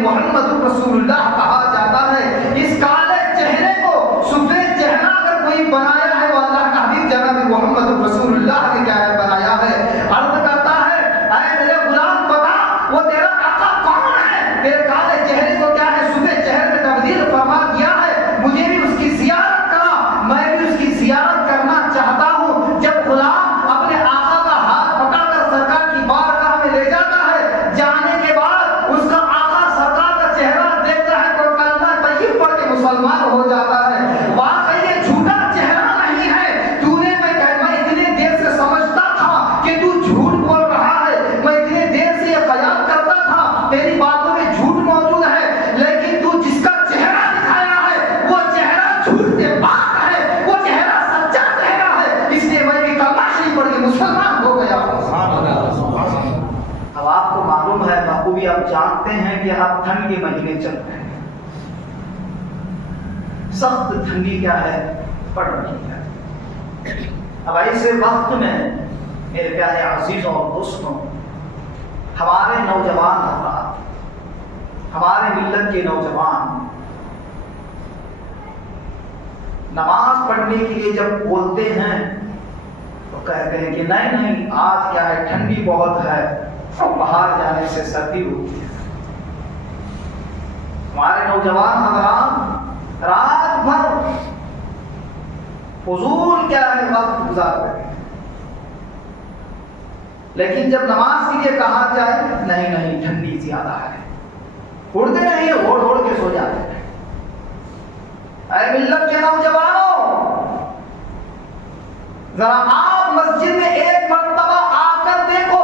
محمد رسول اللہ کہا جاتا ہے. اس کالے چہرے کو سفید چہرہ اگر کوئی بنایا ہے وہ اللہ کا حبیب جناب محمد رسول اللہ نے کیا ہے بنایا ہے. عرض کرتا ہے اے میرے غلام بتا وہ تیرا آقا کون ہے. تیرے کالے چہرے کو کیا ہے سفید چہرے میں تبدیل فرما دیا ہے. مجھے بھی اس کی زیارت کرا, میں بھی اس کی زیارت کرنا چاہتا ہوں. جب غلام اپنے آقا کا ہاتھ پکڑ کر سرکار کی بارگاہ میں لے جاتا ہے, جانے کے بعد اس کا مسلمان ہو جاتا ہے. واقعی یہ جھوٹا چہرہ نہیں ہے. میں اتنے دیر سے سمجھتا تھا کہ تو جھوٹ بول رہا ہے. میں اتنے دیر سے یہ خیال کرتا تھا تیری باتوں میں جھوٹ موجود ہے, لیکن تو جس کا چہرہ دکھایا ہے وہ چہرہ جھوٹ سے پاک ہے, وہ چہرہ سچا چہرہ ہے. اس لیے میں بھی کلمہ شریف پڑھ کے مسلمان ہو گیا. اب آپ کو معلوم ہے بخوبی آپ جانتے ہیں کہ اب ٹھنڈ کے مہینے چل رہے ہیں. سخت ٹھنڈی کیا ہے پڑ رہی ہے. اب ایسے وقت میں میرے پیارے عزیزوں اور دوستوں, ہمارے نوجوان حضرات, ہمارے ملت کے نوجوان نماز پڑھنے کے لیے جب بولتے ہیں تو کہتے ہیں کہ نہیں آج کیا ہے ٹھنڈی بہت ہے اور باہر جانے سے سردی ہوتی ہے. ہمارے نوجوان حضرات رات بھر فضول کیا ہے وقت گزار رہے ہیں, لیکن جب نماز کے لیے کہا جائے نہیں ٹھنڈی زیادہ ہے, اڑتے نہیں اوڑھ کے سو جاتے ہیں. اے ملت کے نوجوانوں, ذرا آپ مسجد میں ایک مرتبہ آ کر دیکھو.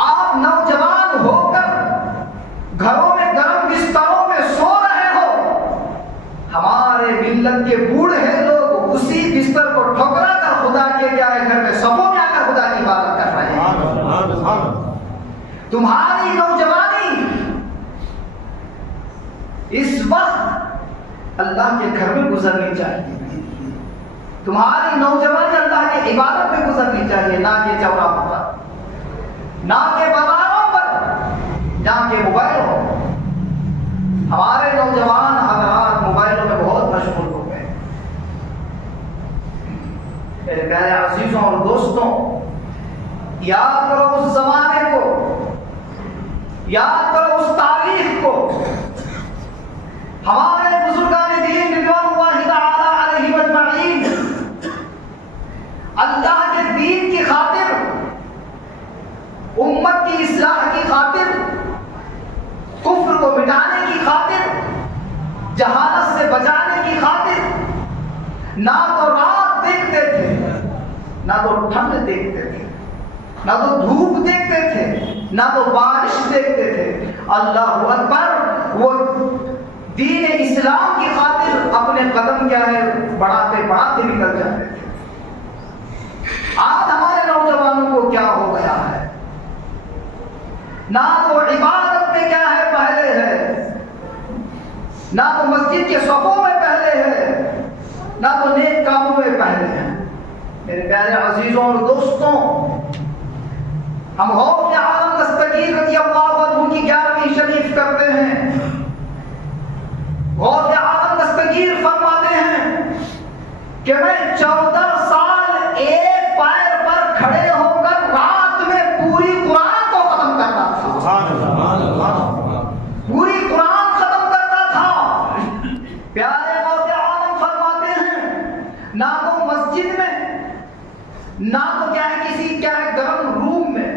آپ نوجوان ہو کر گھروں میں گرم بستروں میں سو رہے ہو, ہمارے ملت کے بوڑھے لوگ اسی بستر کو ٹھکرا کر خدا کے کیا ہے گھر میں صفوں میں آ کر خدا کی عبادت کر رہے ہیں. تمہاری نوجوانی اس وقت اللہ کے گھر میں گزرنی چاہیے. تمہاری نوجوانی اللہ کی عبادت میں گزرنی چاہیے, نہ کہ چوراہوں پر, نہ کہ بازاروں پر, نہ کہ موبائلوں. ہمارے نوجوان حضرات موبائلوں میں بہت مشغول ہو گئے. میرے پیارے عزیزوں اور دوستوں, یاد کرو اس زمانے کو, یاد کرو اس تاریخ کو. ہمارے بزرگان دین رضوان اللہ تعالی علیہ اجمعین اللہ کے دین کی خاطر, امت کی اصلاح کی خاطر, کفر کو مٹانے کی خاطر, جہالت سے بچانے کی خاطر نہ تو رات دیکھتے تھے, نہ تو ٹھنڈ دیکھتے تھے, نہ تو دھوپ دیکھتے تھے, نہ تو بارش دیکھتے تھے. اللہ اکبر, وہ دین اسلام کی خاطر اپنے قدم کیا ہے بڑھاتے نکل جاتے تھے. آج ہمارے نوجوانوں کو کیا ہو گیا ہے, نہ تو عبادت میں کیا ہے پہلے ہے, نہ تو مسجد کے صفوں میں پہلے ہے, نہ تو نیک کاموں میں پہلے ہیں. میرے پیارے عزیزوں اور دوستوں, ہم غوث عالم دستگیر رضی اللہ عنہ کی 11ویں شریف کرتے ہیں. غوث عالم دستگیر فرماتے ہیں کہ میں 14 سال ایک پیر پر کھڑے ہو کر رات میں پوری قرآن کو ختم کرتا تھا. پوری قرآن ختم کرتا تھا. پیارے غوث عالم فرماتے ہیں نہ تو مسجد میں, نہ تو کیا ہے کسی کیا ہے گرم روم میں.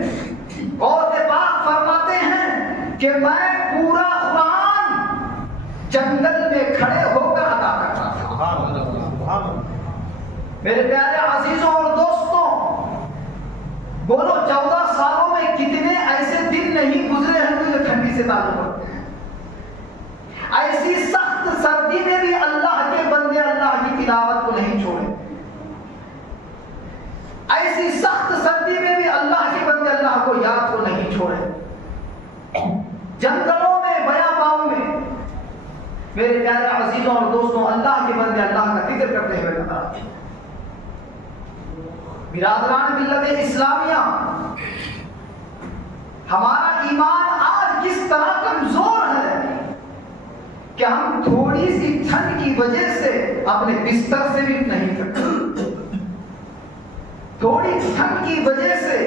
غوث پاک فرماتے ہیں کہ میں پورا قرآن جنگل میں کھڑے ہو کر ادا کرتا تھا. میرے پیارے عزیزوں اور دوستوں, بولو 14 سالوں میں کتنے ایسے دن نہیں گزرے ہیں جو ٹھنڈی سے تعلق رکھتے ہیں. ایسی سخت سردی میں بھی اللہ کے بندے اللہ کی تلاوت کو نہیں چھوڑے. ایسی سخت سردی میں بھی اللہ کے بندے اللہ کو یاد کو نہیں چھوڑے. جنگلوں میں, بیابانوں میں میرے پیارے عزیزوں اور دوستوں اللہ کے بندے اللہ کا ذکر کرتے ہوئے بتا. برادران ملت اسلامیہ, ہمارا ایمان آج کس طرح کمزور ہے کہ ہم تھوڑی سی ٹھنڈ کی وجہ سے اپنے بستر سے بھی نہیں سکتے. تھوڑی ٹھنڈ کی وجہ سے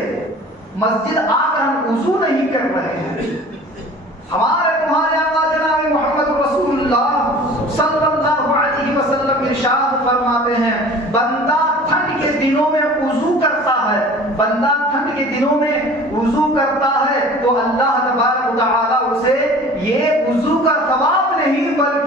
مسجد آ کر ہم وضو نہیں کر رہے ہیں. ہمارے تمہارے آقا جناب محمد رسول اللہ صلی اللہ علیہ وسلم ارشاد فرماتے ہیں بندہ ٹھنڈ کے دنوں میں وضو کرتا ہے، بندہ ٹھنڈ کے دنوں میں وضو کرتا ہے تو اللہ تبارک و تعالی اسے یہ وضو کا ثواب نہیں بلکہ